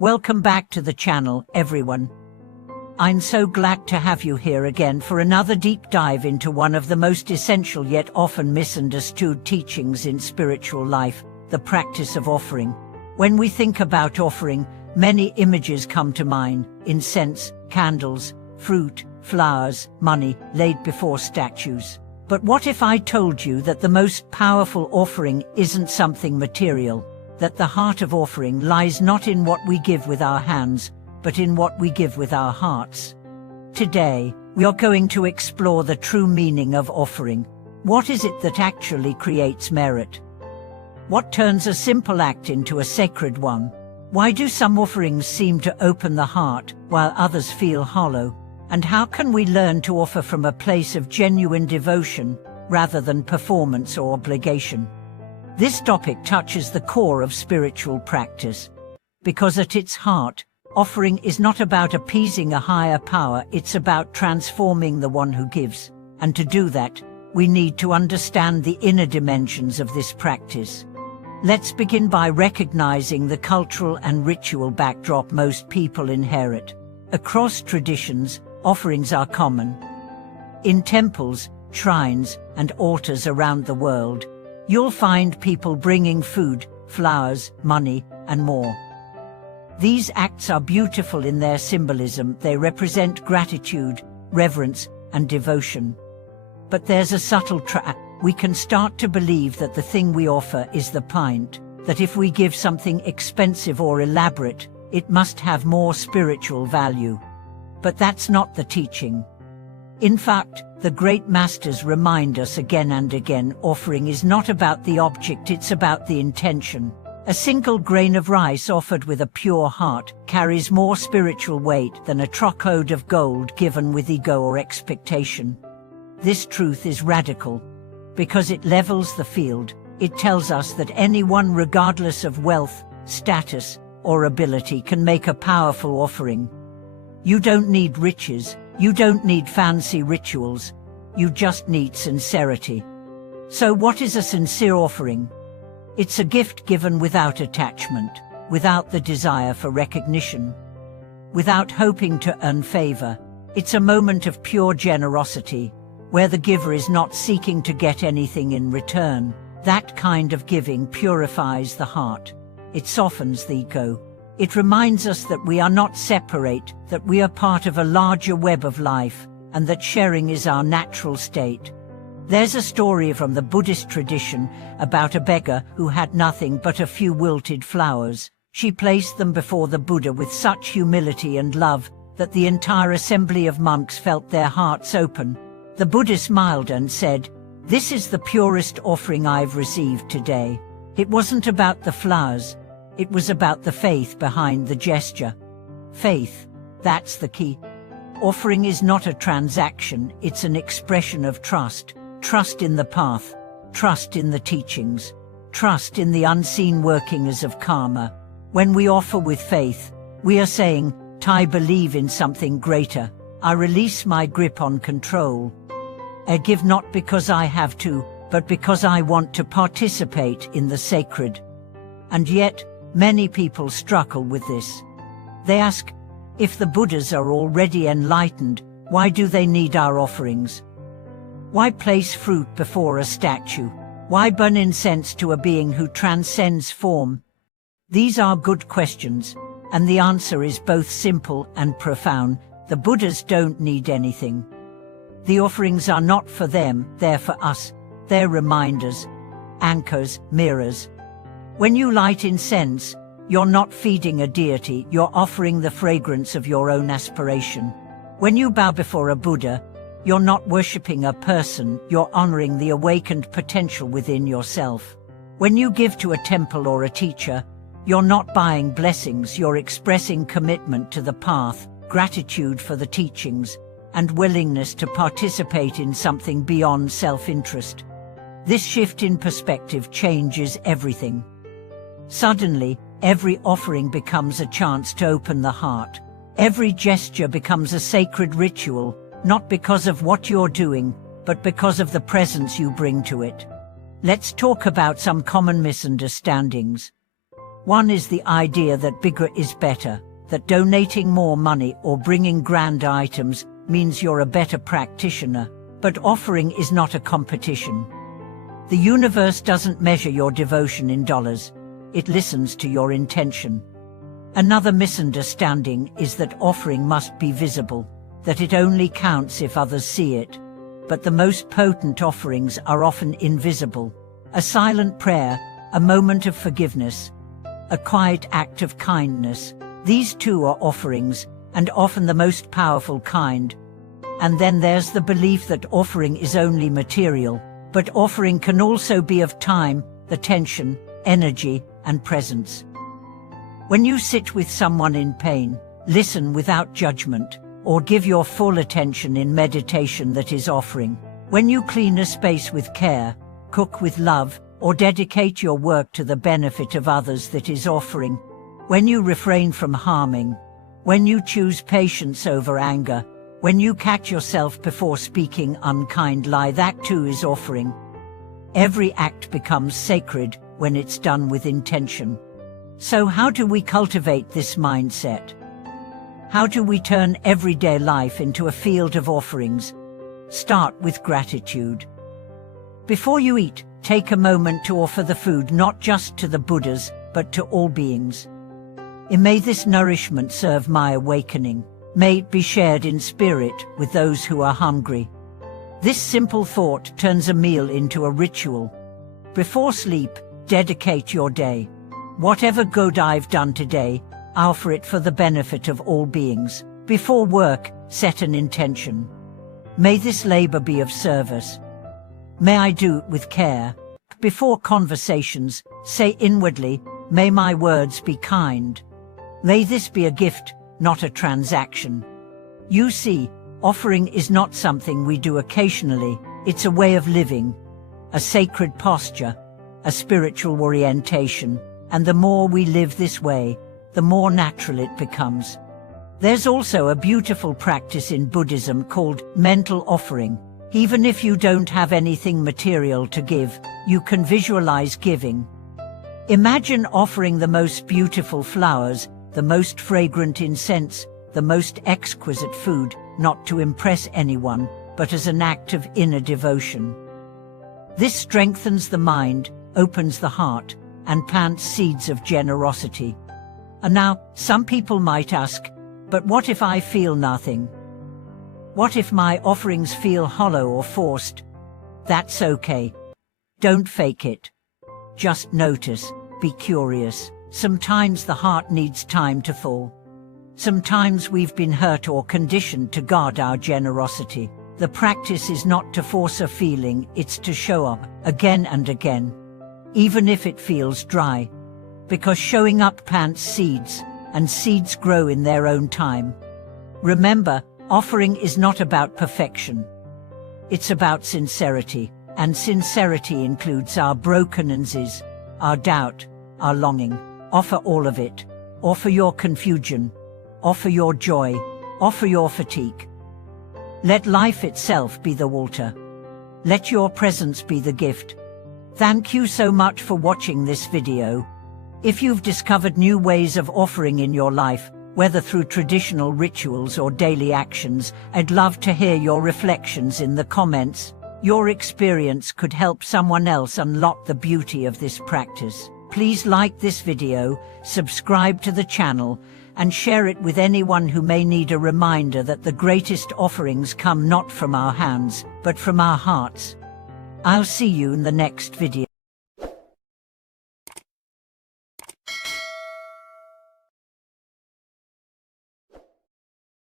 Welcome back to the channel, everyone. I'm so glad to have you here again for another deep dive into one of the most essential yet often misunderstood teachings in spiritual life, the practice of offering. When we think about offering, many images come to mind: incense, candles, fruit, flowers, money laid before statues. But what if I told you that the most powerful offering isn't something material? That the heart of offering lies not in what we give with our hands, but in what we give with our hearts. Today, we are going to explore the true meaning of offering. What is it that actually creates merit? What turns a simple act into a sacred one? Why do some offerings seem to open the heart, while others feel hollow? And how can we learn to offer from a place of genuine devotion, rather than performance or obligation? This topic touches the core of spiritual practice, because at its heart, offering is not about appeasing a higher power, it's about transforming the one who gives. And to do that, we need to understand the inner dimensions of this practice. Let's begin by recognizing the cultural and ritual backdrop most people inherit. Across traditions, offerings are common. In temples, shrines, and altars around the world, you'll find people bringing food, flowers, money, and more. These acts are beautiful in their symbolism. They represent gratitude, reverence, and devotion. But there's a subtle trap. We can start to believe that the thing we offer is the point, that if we give something expensive or elaborate, it must have more spiritual value. But that's not the teaching. In fact, the great masters remind us again and again, offering is not about the object, it's about the intention. A single grain of rice offered with a pure heart carries more spiritual weight than a truckload of gold given with ego or expectation. This truth is radical, because it levels the field. It tells us that anyone, regardless of wealth, status, or ability, can make a powerful offering. You don't need riches. You don't need fancy rituals, you just need sincerity. So what is a sincere offering? It's a gift given without attachment, without the desire for recognition, without hoping to earn favor. It's a moment of pure generosity, where the giver is not seeking to get anything in return. That kind of giving purifies the heart. It softens the ego. It reminds us that we are not separate, that we are part of a larger web of life, and that sharing is our natural state. There's a story from the Buddhist tradition about a beggar who had nothing but a few wilted flowers. She placed them before the Buddha with such humility and love that the entire assembly of monks felt their hearts open. The Buddha smiled and said, "This is the purest offering I've received today." It wasn't about the flowers. It was about the faith behind the gesture. Faith, that's the key. Offering is not a transaction, it's an expression of trust. Trust in the path, trust in the teachings, trust in the unseen workings of karma. When we offer with faith, we are saying, I believe in something greater. I release my grip on control. I give not because I have to, but because I want to participate in the sacred. And yet, many people struggle with this. They ask, if the Buddhas are already enlightened, why do they need our offerings? Why place fruit before a statue? Why burn incense to a being who transcends form? These are good questions, and the answer is both simple and profound. The Buddhas don't need anything. The offerings are not for them, they're for us. They're reminders, anchors, mirrors. When you light incense, you're not feeding a deity, you're offering the fragrance of your own aspiration. When you bow before a Buddha, you're not worshipping a person, you're honoring the awakened potential within yourself. When you give to a temple or a teacher, you're not buying blessings, you're expressing commitment to the path, gratitude for the teachings, and willingness to participate in something beyond self-interest. This shift in perspective changes everything. Suddenly, every offering becomes a chance to open the heart. Every gesture becomes a sacred ritual, not because of what you're doing, but because of the presence you bring to it. Let's talk about some common misunderstandings. One is the idea that bigger is better, that donating more money or bringing grand items means you're a better practitioner, but offering is not a competition. The universe doesn't measure your devotion in dollars, it listens to your intention. Another misunderstanding is that offering must be visible, that it only counts if others see it. But the most potent offerings are often invisible. A silent prayer, a moment of forgiveness, a quiet act of kindness. These too are offerings, and often the most powerful kind. And then there's the belief that offering is only material, but offering can also be of time, attention, energy, and presence. When you sit with someone in pain, listen without judgment, or give your full attention in meditation, that is offering. When you clean a space with care, cook with love, or dedicate your work to the benefit of others, that is offering. When you refrain from harming, when you choose patience over anger, when you catch yourself before speaking unkind lie, that too is offering. Every act becomes sacred when it's done with intention. So how do we cultivate this mindset? How do we turn everyday life into a field of offerings? Start with gratitude. Before you eat, take a moment to offer the food not just to the Buddhas, but to all beings. And may this nourishment serve my awakening. May it be shared in spirit with those who are hungry. This simple thought turns a meal into a ritual. Before sleep, dedicate your day. Whatever good I've done today, offer it for the benefit of all beings. Before work, set an intention. May this labor be of service. May I do it with care. Before conversations, say inwardly, may my words be kind. May this be a gift, not a transaction. You see, offering is not something we do occasionally, it's a way of living, a sacred posture, a spiritual orientation, and the more we live this way, the more natural it becomes. There's also a beautiful practice in Buddhism called mental offering. Even if you don't have anything material to give, you can visualize giving. Imagine offering the most beautiful flowers, the most fragrant incense, the most exquisite food, not to impress anyone, but as an act of inner devotion. This strengthens the mind, opens the heart, and plants seeds of generosity. And now, some people might ask, but what if I feel nothing? What if my offerings feel hollow or forced? That's okay. Don't fake it. Just notice, be curious. Sometimes the heart needs time to thaw. Sometimes we've been hurt or conditioned to guard our generosity. The practice is not to force a feeling, it's to show up again and again, even if it feels dry. Because showing up plants seeds, and seeds grow in their own time. Remember, offering is not about perfection. It's about sincerity, and sincerity includes our brokennesses, our doubt, our longing. Offer all of it. Offer your confusion. Offer your joy. Offer your fatigue. Let life itself be the altar. Let your presence be the gift. Thank you so much for watching this video. If you've discovered new ways of offering in your life, whether through traditional rituals or daily actions, I'd love to hear your reflections in the comments. Your experience could help someone else unlock the beauty of this practice. Please like this video, subscribe to the channel, and share it with anyone who may need a reminder that the greatest offerings come not from our hands, but from our hearts. I'll see you in the next video.